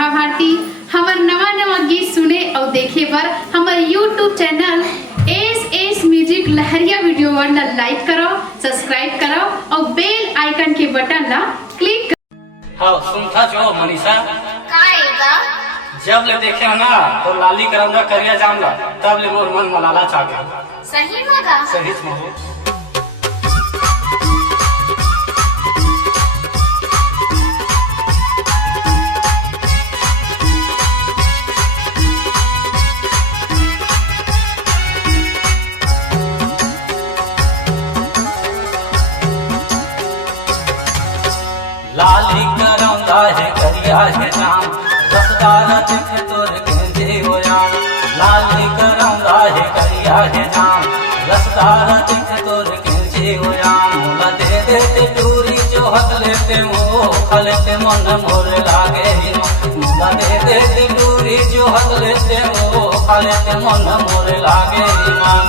राधा भारती। हमार नवा नवा गीत सुने और देखे पर हमार यूट्यूब चैनल एस म्यूजिक लहरिया वीडियो वन लाइक करो, सब्सक्राइब करो और बेल आइकन के बटन ला क्लिक करो। हाँ सुनता जो मनीषा काएगा जब ले देखे ना तो लाली करंगा करिया जामला तब ले मोर मन मलाला चाहे सही मगा सही में लाली करंगा है करिया है जाम रसदार देख तोर गेंदे हो जान। लाली करंगा है करिया है जाम रसदार देख तोर गेंदे हो जान। मोला दे दे टूरी जो हक लेते मो खलेते मन मोर लागे मोला दे दे टूरी जो हक लेते मो खलेते मन मोर लागे मान।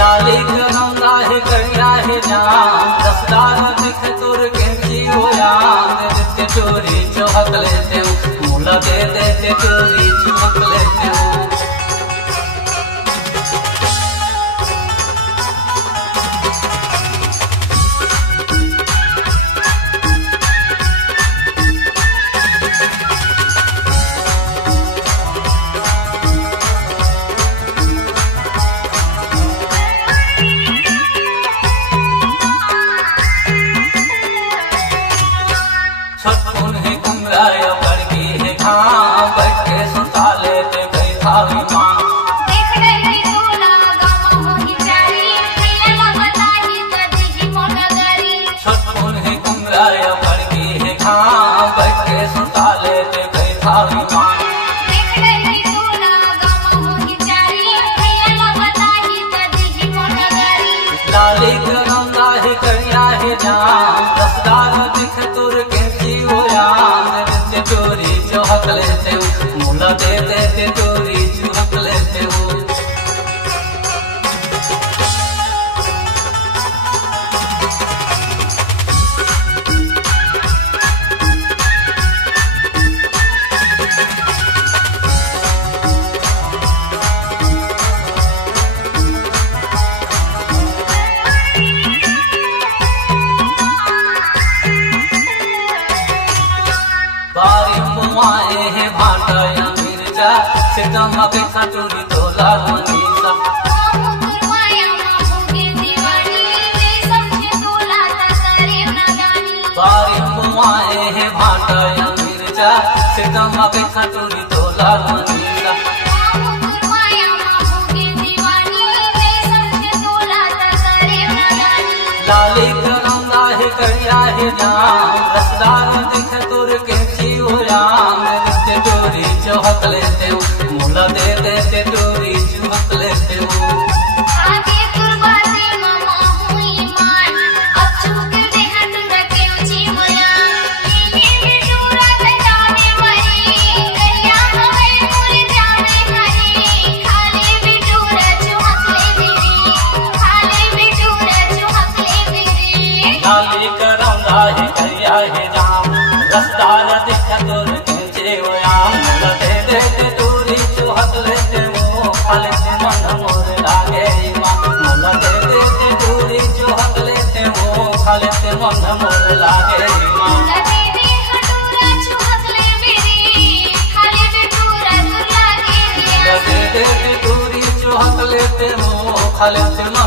लाली करंगा है करिया है जाम रसदार दिख तोर गेंजी हो जान। दे चोरी चौहक लेते मोला दे दे चोरी चौहक लेते लाली करंगा है करिया है जाम रसदार दिख तोर गेंजी हो जान। दे चोरी चौहक लेते मोला दे दे चोरी चौहक लेते हो। बारी है भाटा या मिर्जा सितम अपेक्षा टूरी तोला मनीषा। बारी है भाटा या मिर्जा सितम अपेक्षा टूरी तोला मनीषा। लाली करंगा है करिया है जाम रसदार दिख तोर गेंजी हो जान। दे चोरी चौहक लेते मोला दे दे चोरी चौहक लेते हो। लाली करंगा है करिया है जाम रसदार दिख तोर गेंजी हो जान। हालत